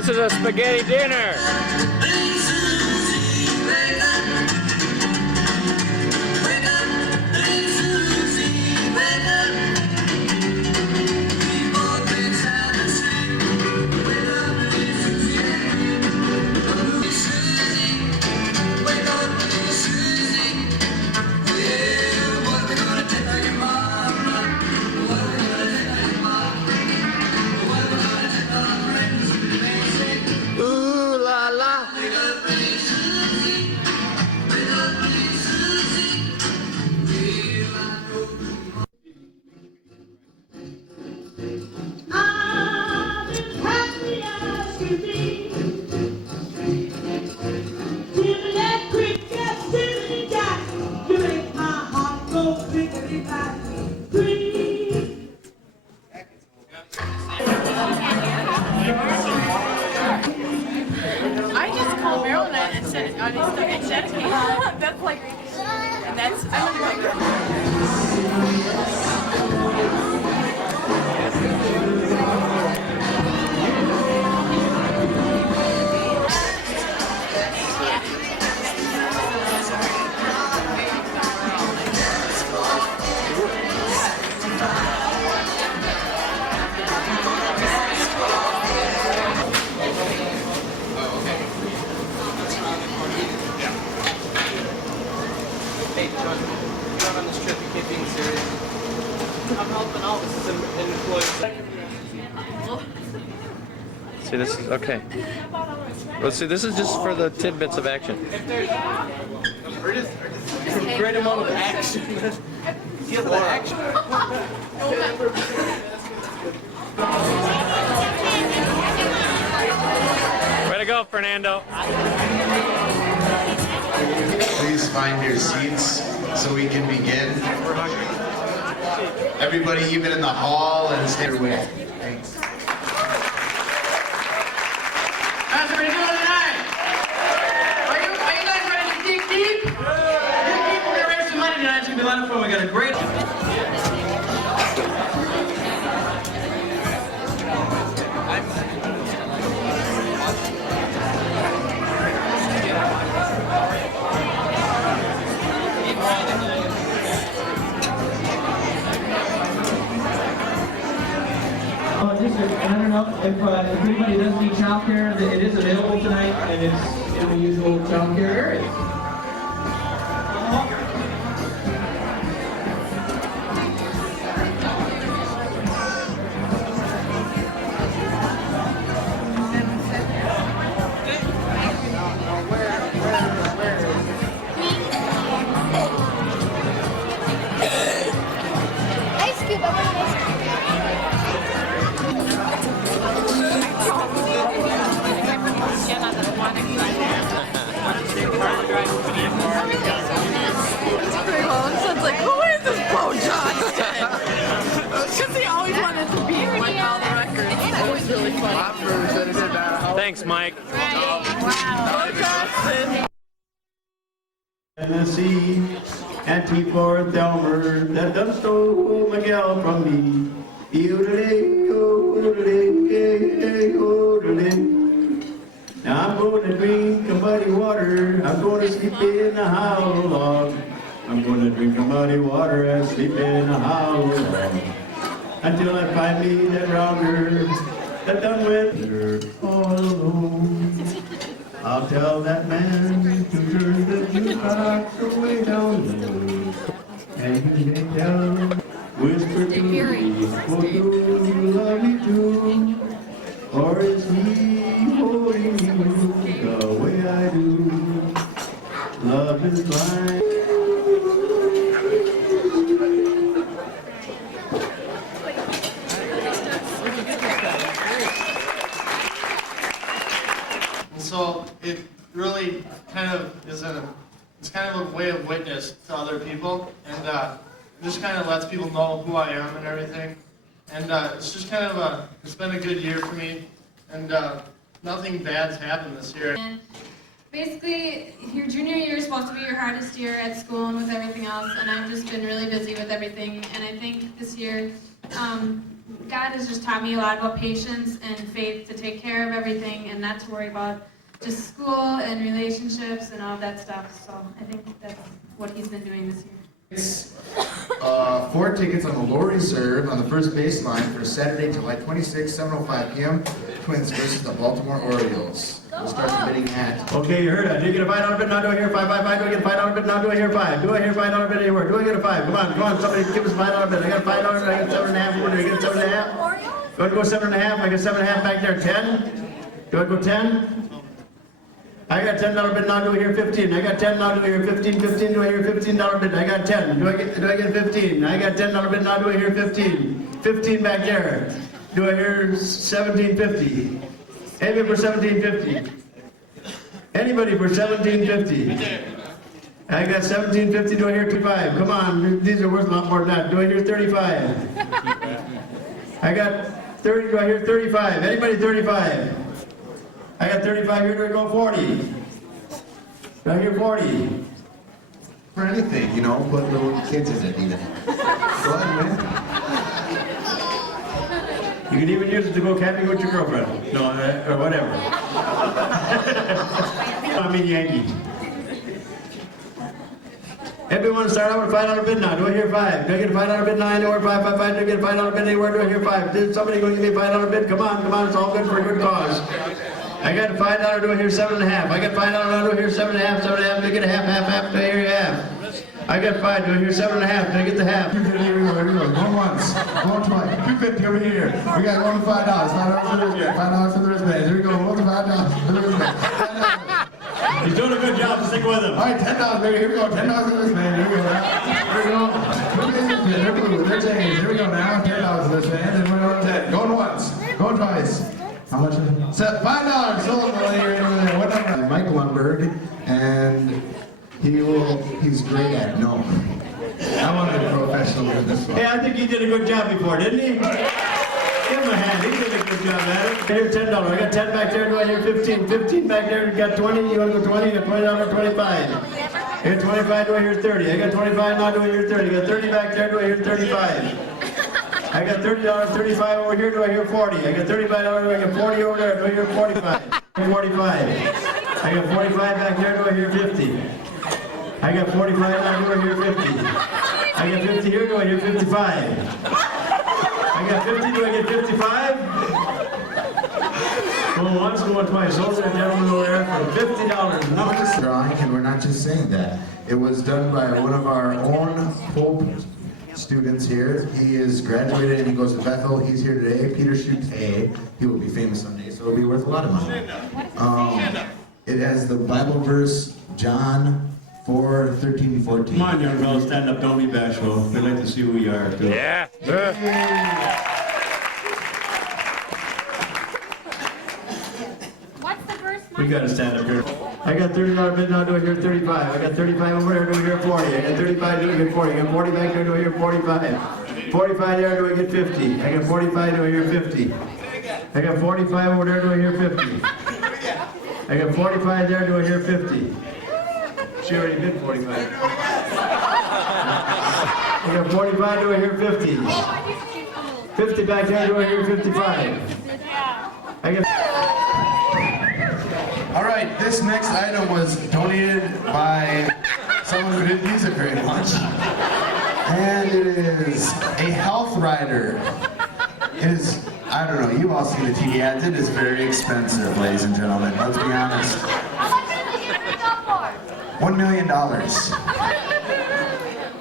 This is a spaghetti dinner. Ooh la la. I just called Marilyn and said, that's like, and that's, I don't like Hey, John, you're not on this trip. You can't be serious. I'm helping out. This is an employee. See, this is okay. Let's see. This is just for the tidbits of action. If there's a great amount of action. Feel the action. Way to go, Fernando. Please find your seats so we can begin. Everybody, even in the hall, and stay away. Thanks. How's everybody doing tonight? Are you guys ready to dig deep? Dig deep. We're gonna raise some money tonight. It's gonna be a lot of fun. We got a great. Just I don't know if anybody does need childcare, it is available tonight, and it's in the usual childcare area. Sounds like, who is this Bo Johnston? Because he always wanted to be like all the records. It's always really fun. Thanks, Mike. Wow. Bo Johnston. Tennessee, Anti-Fort Elmer, that done stole my gal from me. Now I'm going to drink a muddy water, I'm going to sleep in a hollow log. I'm going to drink a muddy water and sleep in a hollow log. Until I find me that rounder, that done with her all alone. I'll tell that man to turn the jukebox away down low. And he may tell, whisper to me, oh, do you love me too? Or is he holding you the way I do? Love is blind. So it really kind of is it's kind of a way of witness to other people, and just kind of lets people know who I am and everything. And it's just kind of it's been a good year for me, and nothing bad's happened this year. And basically, your junior year is supposed to be your hardest year at school and with everything else, and I've just been really busy with everything. And I think this year, God has just taught me a lot about patience and faith to take care of everything and not to worry about just school and relationships and all that stuff. So I think that's what he's been doing this year. It's 4 tickets on the lower reserve on the first baseline for Saturday, July 26, 7:05 p.m. Twins versus the Baltimore Orioles. We'll start the bidding at. Okay, you heard it. Do you get a $5 bid? Now do I hear 5, 5, 5? Do I get a $5 bid? Now do I hear 5? Do I hear $5 bid anywhere? Do I get a 5? Come on, somebody give us a $5 bid. I got a $5 bid. I got 7.5. What do I get? 7.5? Do I go 7.5? I got 7.5 back there. 10? Do I go 10? I got $10 bid. Now do I hear 15? I got 10. Now do I hear 15? 15? Do I hear $15 bid? I got 10. Do I get 15? I got $10 bid. Now do I hear 15? 15 back there. Do I hear 1750? Anybody for 1750? Anybody for 1750? I got 1750. Do I hear 25? Come on, these are worth a lot more than that. Do I hear 35? I got 30. Do I hear 35? Anybody 35? I got 35 here. Do I go 40? Do I hear 40? For anything, you know, put little kids in it even. Go ahead, man. You can even use it to go camping with your girlfriend. No, or whatever. I mean Yankee. Everyone start out with a $5 bid now. Do I hear 5? Do I get a $5 bid now? Anywhere? 5, 5, 5. Do I get a $5 bid anywhere? Do I hear 5? Did somebody going to give me a $5 bid? Come on, it's all good for a good cause. I got a $5, do I hear 7.5? I got $5, now do I hear 7.5? 7.5, do I get a half? Do I hear half? I got 5, do I hear 7.5? Do I get the half? Here we go. Going once, going twice. 250 over here. We got $1 to $5. $5 for the wristband. $5 for the wristband. Here we go. $1 to $5 for the wristband. He's doing a good job. Stick with him. All right, $10, baby. Here we go. $10 for the wristband. Here we go. Here we go. They're blue. They're changed. Here we go now. $10 for the wristband. And we're on 10. Going once, going twice. How much? Set $5. Sold over there. What number? Mike Lundberg, and he's great at no. I want to be a professional in this one. Hey, I think he did a good job before, didn't he? Give him a hand. He did a good job at it. I hear $10. I got 10 back there. Do I hear 15? 15 back there. You got 20. You want to go 20? You got $20, 25. I got 25. Do I hear 30? I got 25. Now do I hear 30? You got 30 back there. Do I hear 35? I got $30, 35 over here. Do I hear 40? I got $35. Do I get 40 over there? Do I hear 45? 45. I got 45 back there. Do I hear 50? I got 45. Now do I hear 50? I got 50 here. Do I hear 55? I got 50. Do I get 55? Going once, going twice. Those are the gentlemen over there for $50. Not just drawing, and we're not just saying that. It was done by one of our own Hope students here. He is graduated and he goes to Bethel. He's here today. Peter shoots A. He will be famous someday, so it'll be worth a lot of money. It has the Bible verse, John 4:13-14. Come on, young fellas, stand up. Don't be bashful. We'd like to see who you are, too. Yeah. What's the verse? We gotta stand up here. I got $30 bid now. Do I hear 35? I got 35 over there. Do I hear 40? I got 35. Do I get 40? I got 40 back there. Do I hear 45? 45 there. Do I get 50? I got 45. Do I hear 50? I got 45 over there. Do I hear 50? I got 45 there. Do I hear 50? She already did 45. I got 45. Do I hear 50? 50 back there. Do I hear 55? I got. All right, this next item was donated by someone who didn't use it very much. And it is a health rider. It is, I don't know, you all see the TV ads. It is very expensive, ladies and gentlemen. Let's be honest. $1 million.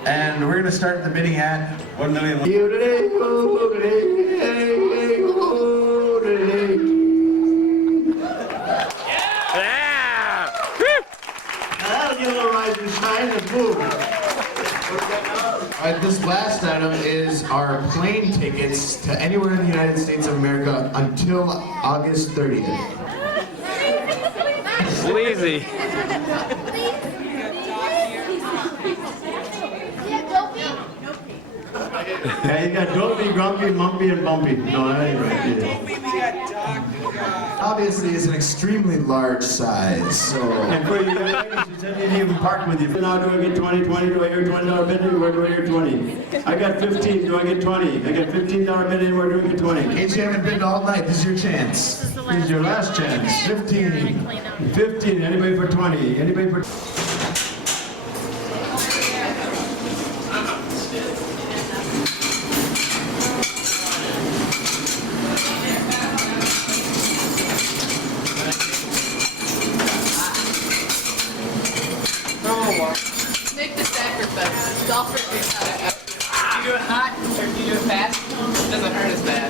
And we're going to start the bidding at $1 million. Yeah! Woo! That'll get a little rise and shine and move. All right, this last item is our plane tickets to anywhere in the United States of America until August 30th. Sleazy. Yeah, you got dopey, grumpy, mumpy, and bumpy. No, that ain't right. Obviously, it's an extremely large size, so. And for you ladies, you said you'd even park with you. Now do I get 20, 20? Do I hear $20 bid anywhere? Do I hear 20? I got 15, do I get 20? I got $15 bid anywhere, do I get 20? In case you haven't bid all night, this is your chance. This is your last chance. 15. 15, anybody for 20? Anybody for... Make the sacrifice. Golfers do it. You do it hot or do you do it fast? It doesn't hurt as bad.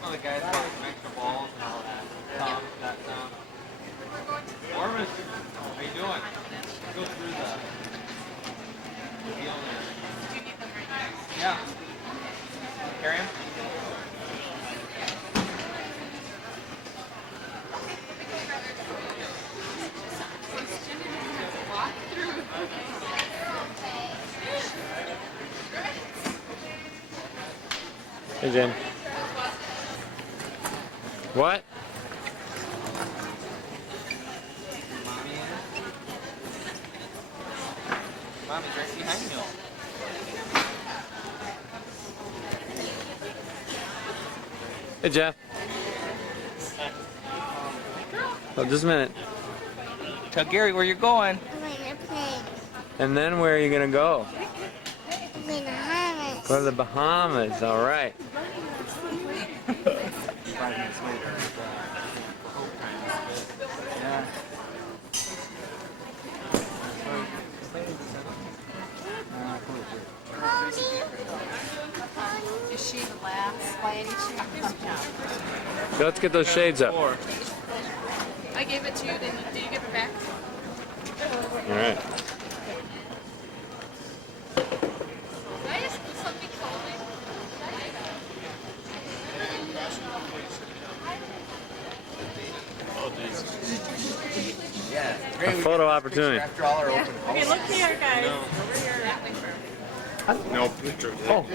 Some of the guys want extra balls and all that. That sound. Ormus, how you doing? Go through the deal there. Yeah. Carry him? Hey, Jen. What? Mommy's right behind you. Hey, Jeff. Oh, just a minute. Tell Gary where you're going. I'm gonna play And then where are you gonna go? in the Bahamas. Go to the Bahamas. All right. Is she the last by any chance? So let's get those shades up. All I gave it to you, then did you give it back? right. Guys, something calling. A photo opportunity. Okay, look here, guys. No picture. Oh.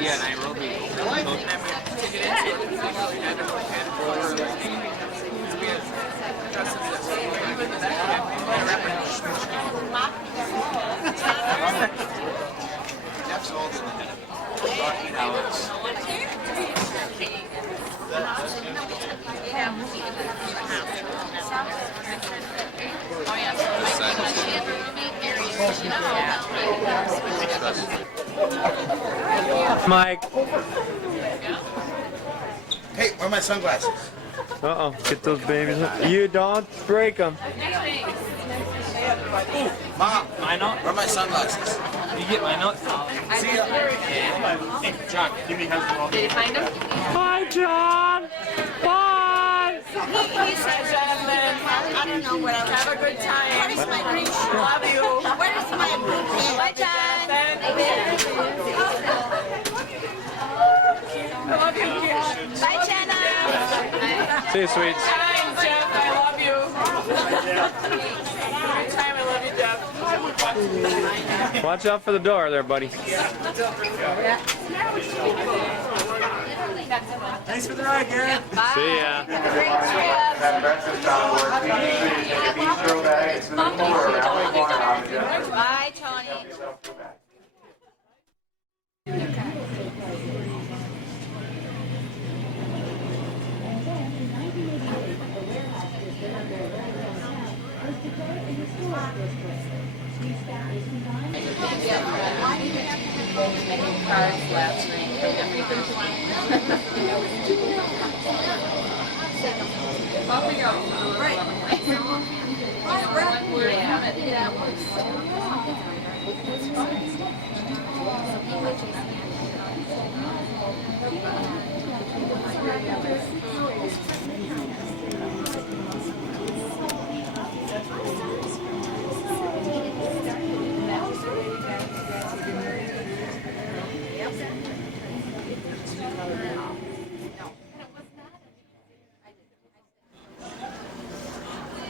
Yeah, Nairobi. Mike. Hey, where are my sunglasses? Uh-oh. Get those babies. You don't break them. Ooh, Mom. My note? Where are my sunglasses? You get my note? See ya. Hey, John, give me hands. Did you find them? Bye, John. Bye. He said, gentlemen, I don't know what else. Have a good time. What is my ring? Love you. Where is my ring? Bye, John. I love you. Bye, Jenna. See you, sweets. Bye, Jeff. I love you. Anytime, I love you, Deb. Watch out for the door there, buddy. Thanks for the ride, Garrett. Bye. See ya. Great trip. Bye, Tony. Cards last night from everybody. Off we go. Right.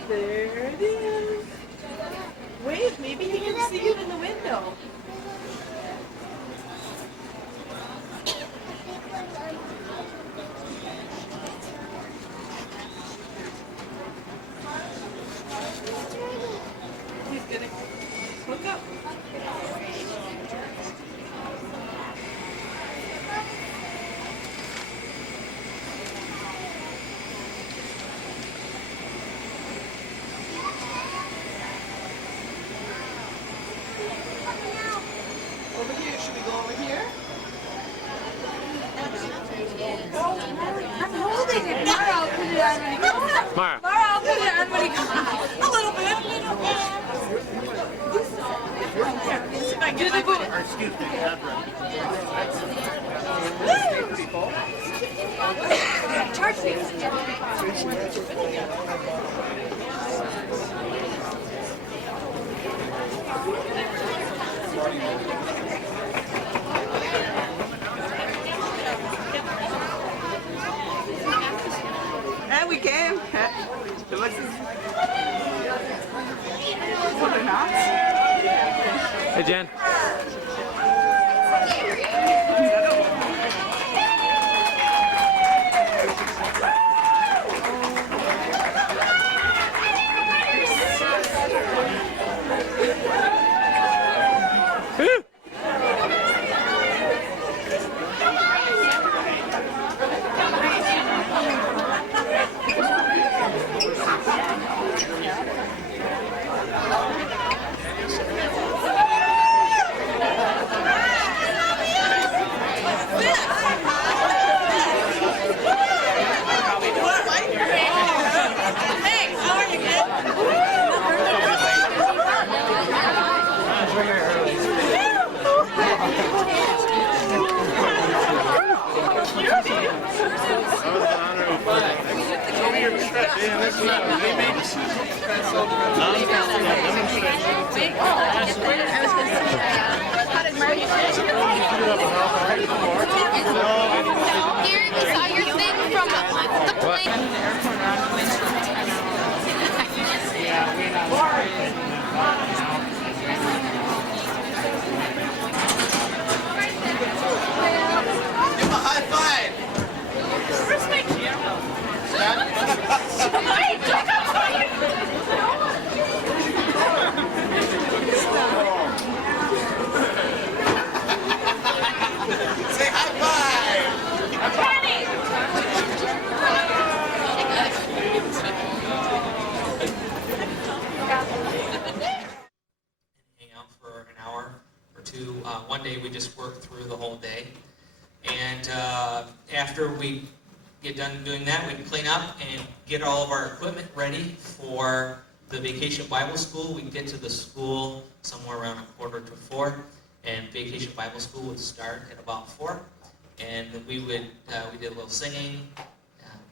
There it is. Wait, maybe he can see it in the window. He's gonna hook up. Over here, should we go over here? I'm holding it. Mara, I'll put it on when he comes. Mara. Mara, I'll put it on when he comes. A little bit. See if I can get my boot. Excuse me. Charge me. And we came. What's this? What are knots? Hey, Jen. Woo! Hey, how are you, kid? Gary, we saw your thing from the plane. Give him a high five. Where's my camera? Say high five. Hang out for an hour or two. One day we just work through the whole day. And after we get done doing that, we can clean up and get all of our equipment ready for the Vacation Bible School. We get to the school somewhere around 3:45, and Vacation Bible School would start at about 4. And we did a little singing.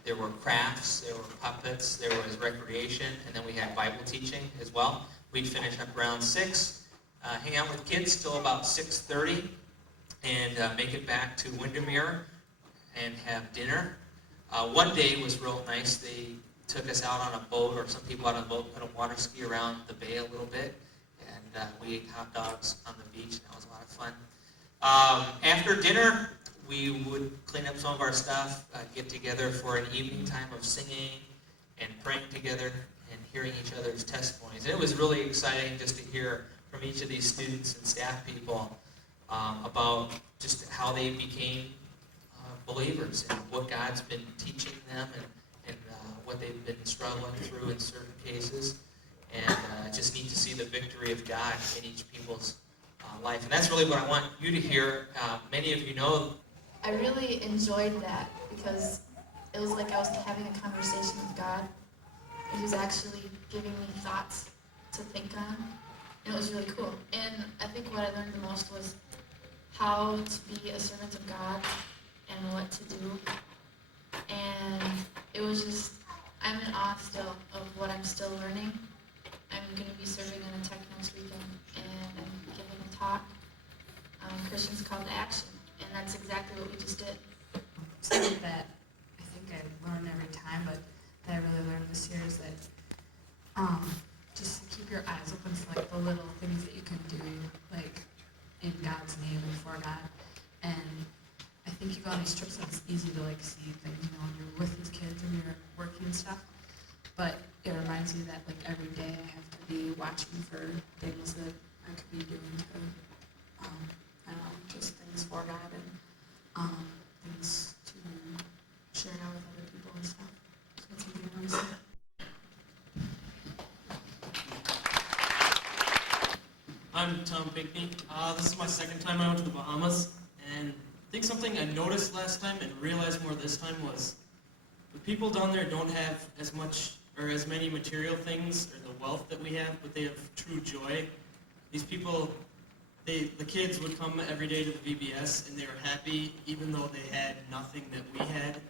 There were crafts, there were puppets, there was recreation, and then we had Bible teaching as well. We'd finish up around 6, hang out with kids till about 6:30, and make it back to Windermere and have dinner. One day was real nice. took us out on a boat, or some people out on a boat, put a water ski around the bay a little bit, and we ate hot dogs on the beach, and that was a lot of fun. After dinner, we would clean up some of our stuff, get together for an evening time of singing and praying together and hearing each other's testimonies. And it was really exciting just to hear from each of these students and staff people about just how they became believers and what God's been teaching them and what they've been struggling through in certain cases. And just neat to see the victory of God in each people's life. And that's really what I want you to hear. Many of you know. I really enjoyed that because it was like I was having a conversation with God. He was actually giving me thoughts to think on, and it was really cool. And I think what I learned the most was how to be a servant of God and what to do. And it was just, I'm in awe still of what I'm still learning. I'm going to be serving in a tech next weekend, and I'm giving a talk on Christians Call to Action, and that's exactly what we just did. Something that I think I learn every time, but that I really learned this year is that just keep your eyes open for like the little things that you can do, like in God's name and for God. And I think you go on these trips and it's easy to like see things, you know, when you're with these kids and you're working and stuff. But it reminds me that like every day I have to be watching for things that I could be doing to, I don't know, just things for God and things to share out with other people and stuff. So that's something I want to say. I'm Tom Pinkney. This is my second time I went to the Bahamas, and I think something I noticed last time and realized more this time was the people down there don't have as much or as many material things or the wealth that we have, but they have true joy. These people, the kids would come every day to the VBS and they were happy even though they had nothing that we had.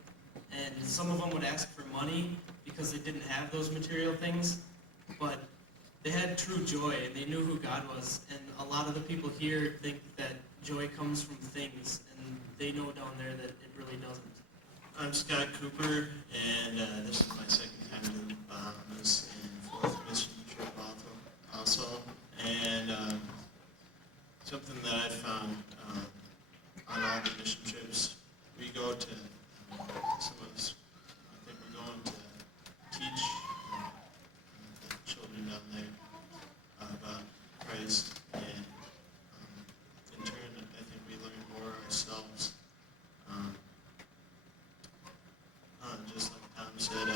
And some of them would ask for money because they didn't have those material things, but they had true joy and they knew who God was. And a lot of the people here think that joy comes from things, and they know down there that it really doesn't. I'm Scott Cooper, and this is my second time to the Bahamas and fourth mission trip also. And something that I found on all the mission trips, we go to, some of us, I think we're going to teach the children down there about Christ, and in turn, I think we learn more ourselves. Just like Tom said,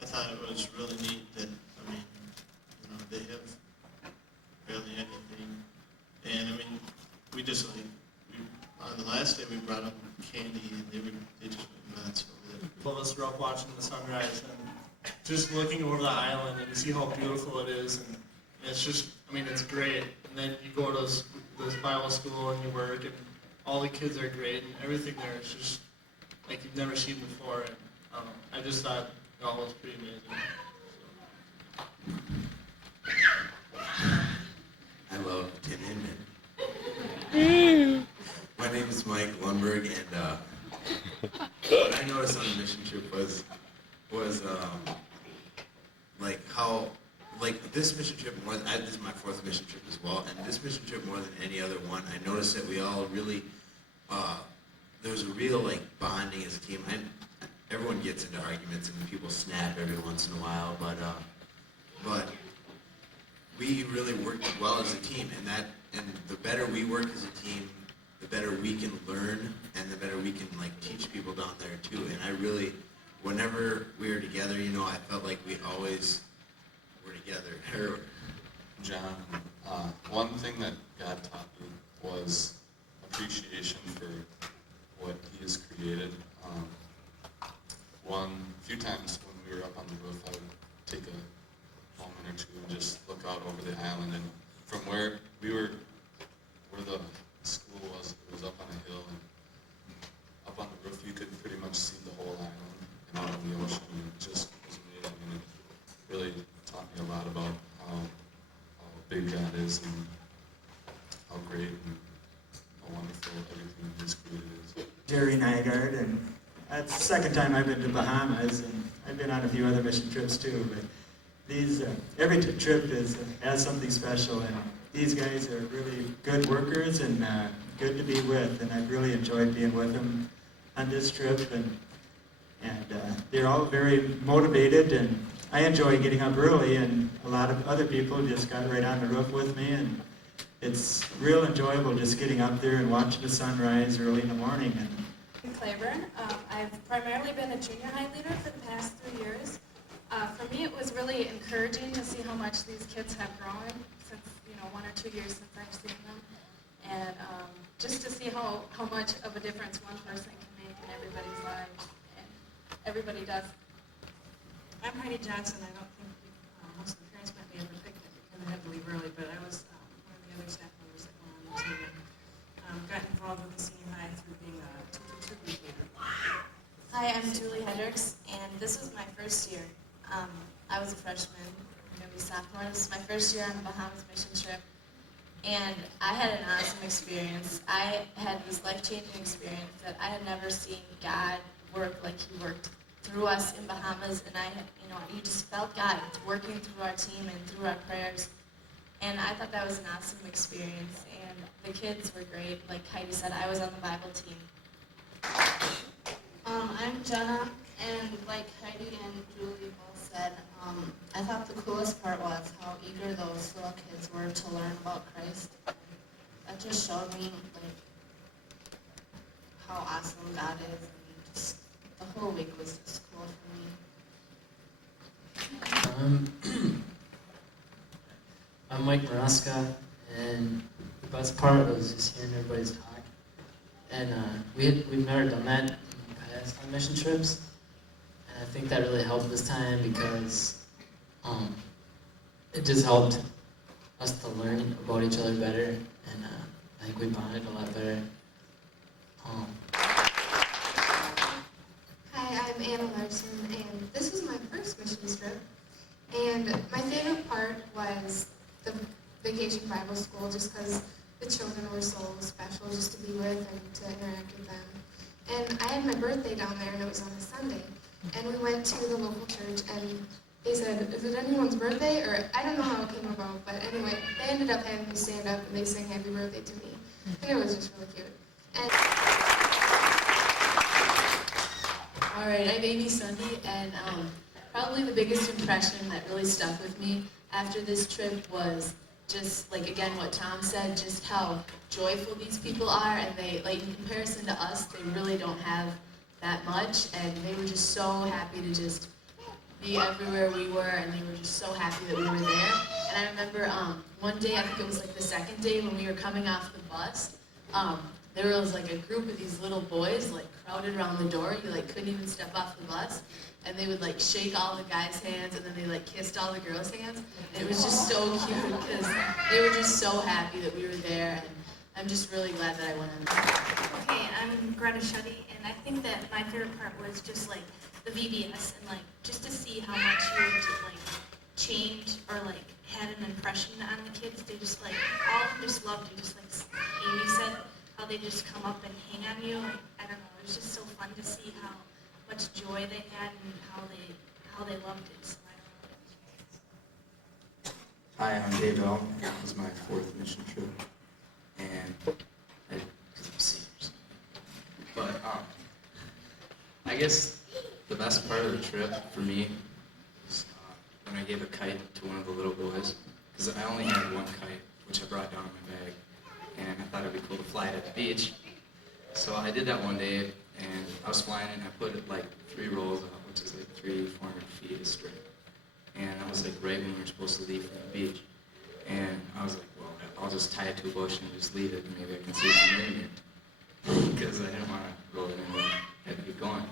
I thought it was really neat that, I mean, you know, they have barely anything. And I mean, we just like, on the last day we brought them candy and they just went nuts over it. Both of us were up watching the sunrise and just looking over the island and you see how beautiful it is. And it's just, I mean, it's great. And then you go to this Bible school and you work and all the kids are great and everything there is just like you've never seen before. And I just thought it all was pretty amazing. I love Tin Inman. My name is Mike Lundberg, and what I noticed on the mission trip was like how, like this mission trip, this is my fourth mission trip as well, and this mission trip more than any other one, I noticed that we all really, there was a real like bonding as a team. Everyone gets into arguments and people snap every once in a while, but we really worked well as a team, and the better we work as a team, the better we can learn, and the better we can like teach people down there too. And I really, whenever we were together, you know, I felt like we always were together. John, one thing that God taught me was appreciation for what He has created. A few times when we were up on the roof, I would take a moment or two and just look out over the island, and from where we were, where the school was, it was up on a hill, and up on the roof you could pretty much see the whole island and out of the ocean, and it just was amazing, and it really taught me a lot about how big God is and how great and how wonderful everything He's created is. Jerry Nygaard, and that's the second time I've been to Bahamas, and I've been on a few other mission trips too, but these every trip has something special, and these guys are really good workers and good to be with, and I've really enjoyed being with them on this trip, and they're all very motivated, and I enjoy getting up early, and a lot of other people just got right on the roof with me, and it's real enjoyable just getting up there and watching the sunrise early in the morning. And Claiborne. I've primarily been a junior high leader for the past 3 years. For me, it was really encouraging to see how much these kids have grown since, 1 or 2 years since I've seen them, and just to see how much of a difference one person can make in everybody's lives, and everybody does. I'm Heidi Johnson. I don't think most of the parents might be able to pick it because I had to leave early, but I was one of the other staff members that went on the team and got involved with the senior high through being a teacher group leader. Hi, I'm Julie Hendricks, and this was my first year. I was a freshman, I'm going to be sophomore. This is my first year on the Bahamas mission trip, and I had an awesome experience. I had this life-changing experience that I had never seen God work like He worked through us in Bahamas, and you just felt God working through our team and through our prayers, and I thought that was an awesome experience, and the kids were great. Like Heidi said, I was on the Bible team. I'm Jenna, and like Heidi and Julie both said, I thought the coolest part was how eager those little kids were to learn about Christ. That just showed me how awesome God is, and just the whole week was just cool for me. I'm Mike Maraska, and the best part was just hearing everybody's talk. And we've never done that in past on mission trips, and I think that really helped this time because it just helped us to learn about each other better, and I think we bonded a lot better. Hi, I'm Anna Larson, and this was my first mission trip. And my favorite part was the Vacation Bible School, just because the children were so special just to be with and to interact with them. And I had my birthday down there, and it was on a Sunday. And we went to the local church, and they said, "Is it anyone's birthday?" Or I don't know how it came about, but anyway, they ended up having me stand up, and they sang happy birthday to me. And it was just really cute. And All right, I'm Amy Sunday, and probably the biggest impression that really stuck with me after this trip was just, like, again, what Tom said, just how joyful these people are, and they, like, in comparison to us, they really don't have that much, and they were just so happy to just be everywhere we were, and they were just so happy that we were there. And I remember one day, I think it was like the second day when we were coming off the bus, there was like a group of these little boys like crowded around the door. You like couldn't even step off the bus, and they would like shake all the guys' hands, and then they like kissed all the girls' hands. And it was just so cute because they were just so happy that we were there, and I'm just really glad that I went on. Okay, I'm Greta Shuddy, and I think that my favorite part was just like the VBS, and like just to see how much you like changed or like had an impression on the kids. They just like all of them just loved you, just like Amy said, how they just come up and hang on you. Like, I don't know, it was just so fun to see how much joy they had and how they loved it. So I don't know. Hi, I'm Dave Bell. This is my 4th mission trip, and I'm seniors. But I guess the best part of the trip for me was when I gave a kite to one of the little boys, because I only had one kite, which I brought down in my bag, and I thought it'd be cool to fly it at the beach. So I did that one day, and I was flying it, and I put it like 3 rolls out, which is like 400 feet of string. And I was like right when we were supposed to leave from the beach. And I was like, well, I'll just tie it to a bush and just leave it, and maybe I can see if I'm in here. Because I didn't want to roll it in and have to keep going.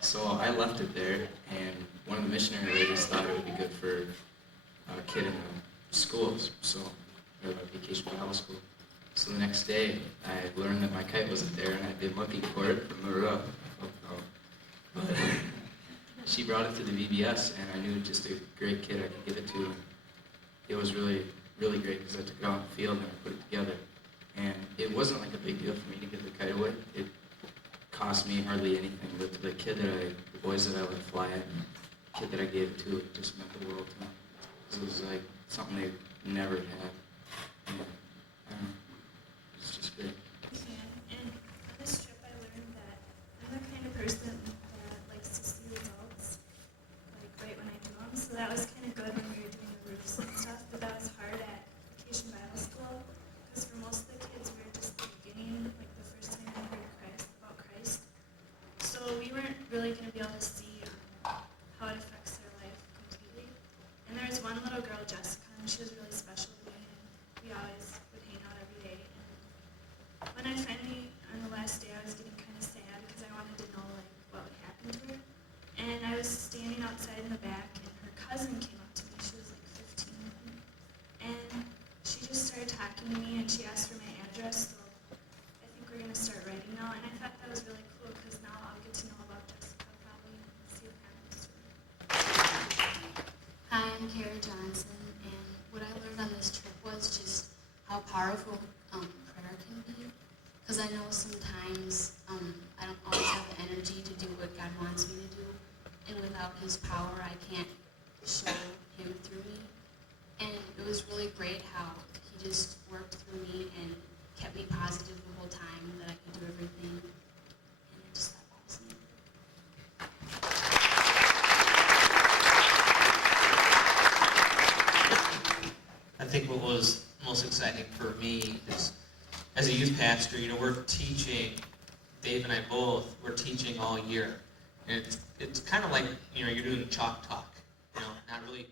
So I left it there, and one of the missionary ladies thought it would be good for a kid in the schools, so or the Vacation Bible School. So the next day, I learned that my kite wasn't there, and I'd been looking for it from the roof. But she brought it to the VBS, and I knew just a great kid I could give it to. And it was really, really great because I took it out in the field and I put it together. And it wasn't like a big deal for me to give the kite away. It cost me hardly anything. But the boys that I let fly it kid that I gave it to, it just meant the world to them. It was like something they never had. And, I don't know, it's just great. And on this trip, I learned that I'm the kind of person that likes to see results, like right when I do them. So that was kind of good when we were doing the roofs and stuff, but that was hard at Vacation Bible School, because for most of the kids, we were just beginning, like the first time they heard about Christ. So we weren't really going to be able to see how it affects their life completely. And there was one little girl, Jessica, and she was really special to me, and we always would hang out every day. And when I finally, on the last day, I was getting kind of sad because I wanted to know like what would happen to her. And I was standing outside in the back, and her cousin came up to me. She was like 15, I think. And she just started talking to me, and she asked for my address. So I think we're going to start writing now. And I thought that was really cool because now I'll get to know about Jessica probably and see what happens to her. Hi, I'm Kara Johnson, and what I learned on this trip was just how powerful prayer can be. Because I know sometimes I don't always have the energy to do what God wants me to do, and without His power, I can't show Him through me. And it was really great how He just worked through me and kept me positive the whole time that I could do everything. And I just thought that was neat. I think what was most exciting for me is, as a youth pastor, we're teaching, Dave and I both, we're teaching all year. And it's kind of like, you're doing chalk talk, not really